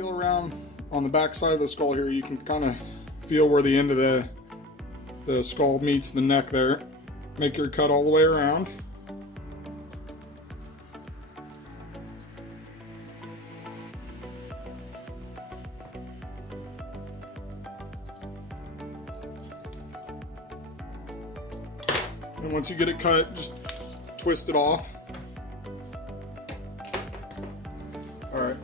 feel around on the back side of the skull here, you can kind of feel where the end of the skull meets the neck there. Make your cut all the way around. And once you get it cut, just twist it off. Alright.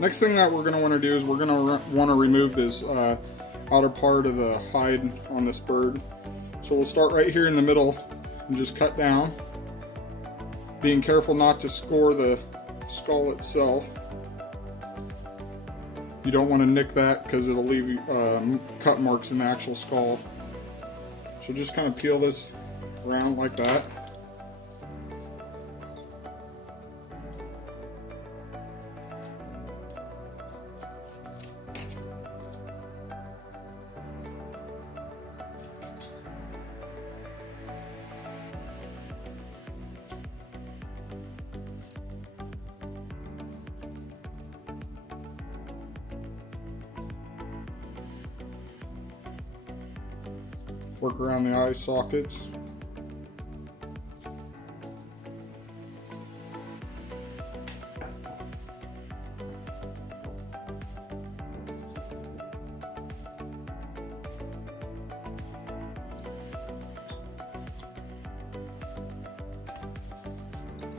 Next thing that we're going to want to do is we're going to want to remove this outer part of the hide on this bird. So we'll start right here in the middle and just cut down, being careful not to score the skull itself. You don't want to nick that because it'll leave cut marks in the actual skull. So just kind of peel this around like that. Work around the eye sockets.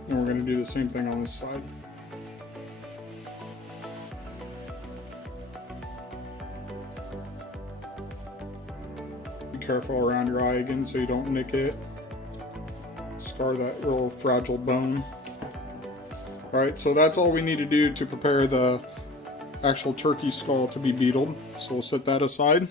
And we're going to do the same thing on this side. Be careful around your eye again so you don't nick it. Scar that real fragile bone. Alright, so that's all we need to do to prepare the actual turkey skull to be beetled. So we'll set that aside.